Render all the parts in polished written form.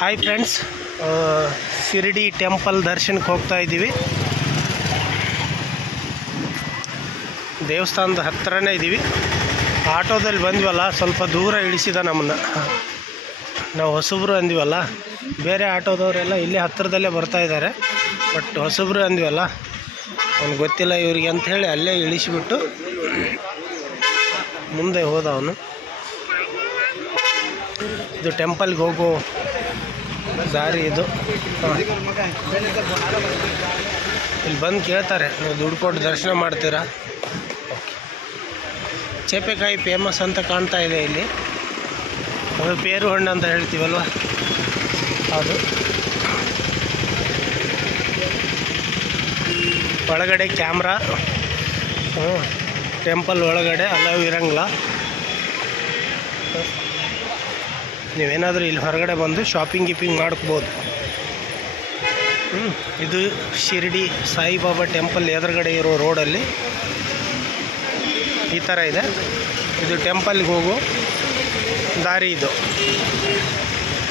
Hi friends, Shirdi temple ದರ್ಶನಕ್ಕೆ ಹೋಗ್ತಾ ಇದ್ದೀವಿ. ದೇವಸ್ಥಾನದ ಹತ್ತಿರನೇ ಇದ್ದೀವಿ. ಆಟೋದಲ್ಲಿ ಬಂದ್ವಲ್ಲ, ಸ್ವಲ್ಪ ದೂರ ಇಳಿಸಿದ ನಮ್ಮನ್ನು. ನಾವು ಹೊಸಬ್ರು ಅಂದಿವಲ್ಲ, ಬೇರೆ ಆಟೋದವರೆಲ್ಲ ಇಲ್ಲೇ ಹತ್ತಿರದಲ್ಲೇ ಬರ್ತಾ ಇದ್ದಾರೆ. ಬಟ್ ಹೊಸಬ್ರು ಅಂದಿವಲ್ಲ, ಅವ್ನು ಗೊತ್ತಿಲ್ಲ ಇವರಿಗೆ ಅಂಥೇಳಿ ಅಲ್ಲೇ ಇಳಿಸಿಬಿಟ್ಟು ಮುಂದೆ ಹೋದ ಅವನು. ಇದು ಟೆಂಪಲ್ಗೆ ಹೋಗೋ ದಾರಿ ಇದು. ಇಲ್ಲಿ ಬಂದು ಕೇಳ್ತಾರೆ, ನೀವು ದುಡ್ಡು ಕೊಟ್ಟು ದರ್ಶನ ಮಾಡ್ತೀರಾ? ಚೇಪೆಕಾಯಿ ಫೇಮಸ್ ಅಂತ ಕಾಣ್ತಾ ಇದೆ ಇಲ್ಲಿ. ಅದು ಪೇರು ಹಣ್ಣು ಅಂತ ಹೇಳ್ತೀವಲ್ವ, ಅದು. ಒಳಗಡೆ ಕ್ಯಾಮ್ರಾ, ಟೆಂಪಲ್ ಒಳಗಡೆ ಅಲವ್ ಇರಂಗಿಲ್ಲ. ನೀವೇನಾದರೂ ಇಲ್ಲಿ ಹೊರಗಡೆ ಬಂದು ಶಾಪಿಂಗ್ ಮಾಡ್ಕೋಬೋದು. ಇದು ಶಿರಡಿ ಸಾಯಿಬಾಬಾ ಟೆಂಪಲ್ ಎದುರುಗಡೆ ಇರೋ ರೋಡಲ್ಲಿ ಈ ಥರ ಇದೆ. ಇದು ಟೆಂಪಲ್ಗೆ ಹೋಗೋ ದಾರಿ. ಇದು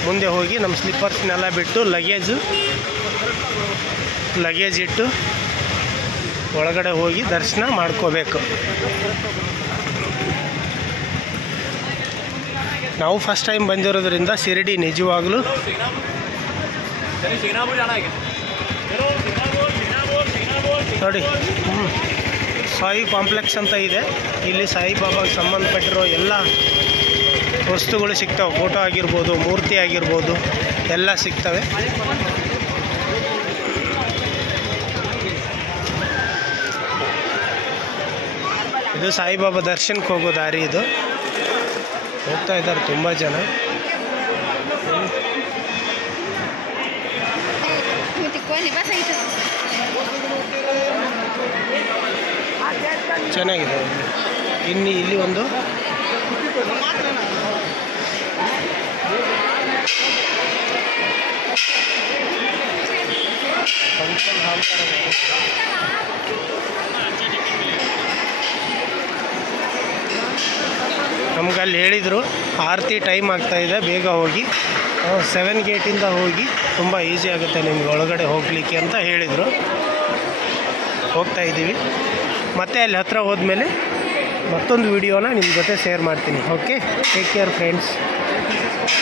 ಮುಂದೆ ಹೋಗಿ ನಮ್ಮ ಸ್ಲಿಪ್ಪರ್ಸ್ನೆಲ್ಲ ಬಿಟ್ಟು ಲಗೇಜ್ ಇಟ್ಟು ಒಳಗಡೆ ಹೋಗಿ ದರ್ಶನ ಮಾಡ್ಕೋಬೇಕು. ನಾವು ಫಸ್ಟ್ ಟೈಮ್ ಬಂದಿರೋದ್ರಿಂದ ಶಿರಡಿ ನಿಜವಾಗ್ಲೂ ನೋಡಿ. ಸಾಯಿ ಕಾಂಪ್ಲೆಕ್ಸ್ ಅಂತ ಇದೆ. ಇಲ್ಲಿ ಸಾಯಿಬಾಬಾಗೆ ಸಂಬಂಧಪಟ್ಟಿರೋ ಎಲ್ಲ ವಸ್ತುಗಳು ಸಿಗ್ತವೆ. ಫೋಟೋ ಆಗಿರ್ಬೋದು, ಮೂರ್ತಿ ಆಗಿರ್ಬೋದು, ಎಲ್ಲ ಸಿಗ್ತವೆ. ಇದು ಸಾಯಿಬಾಬಾ ದರ್ಶನಕ್ಕೆ ಹೋಗೋ ದಾರಿ. ಇದು ಹೋಗ್ತಾ ಇದ್ದಾರೆ ತುಂಬ ಜನ. ಚೆನ್ನಾಗಿದೆ. ಇಲ್ಲಿ ಒಂದು ಫಂಕ್ಷನ್ ಹಾಲ್ ಥರ ನಮ್ಗೆ ಅಲ್ಲಿ ಹೇಳಿದರು, ಆರತಿ ಟೈಮ್ ಆಗ್ತಾಯಿದೆ, ಬೇಗ ಹೋಗಿ 7 ಗೇಟಿಂದ ಹೋಗಿ, ತುಂಬ ಈಸಿ ಆಗುತ್ತೆ ನಿಮ್ಗೆ ಒಳಗಡೆ ಹೋಗಲಿಕ್ಕೆ ಅಂತ ಹೇಳಿದರು. ಹೋಗ್ತಾ ಇದ್ದೀವಿ. ಮತ್ತೆ ಅಲ್ಲಿ ಹತ್ತಿರ ಹೋದ್ಮೇಲೆ ಮತ್ತೊಂದು ವಿಡಿಯೋನ ನಿಮ್ಮ ಜೊತೆ ಶೇರ್ ಮಾಡ್ತೀನಿ. Okay, take care friends.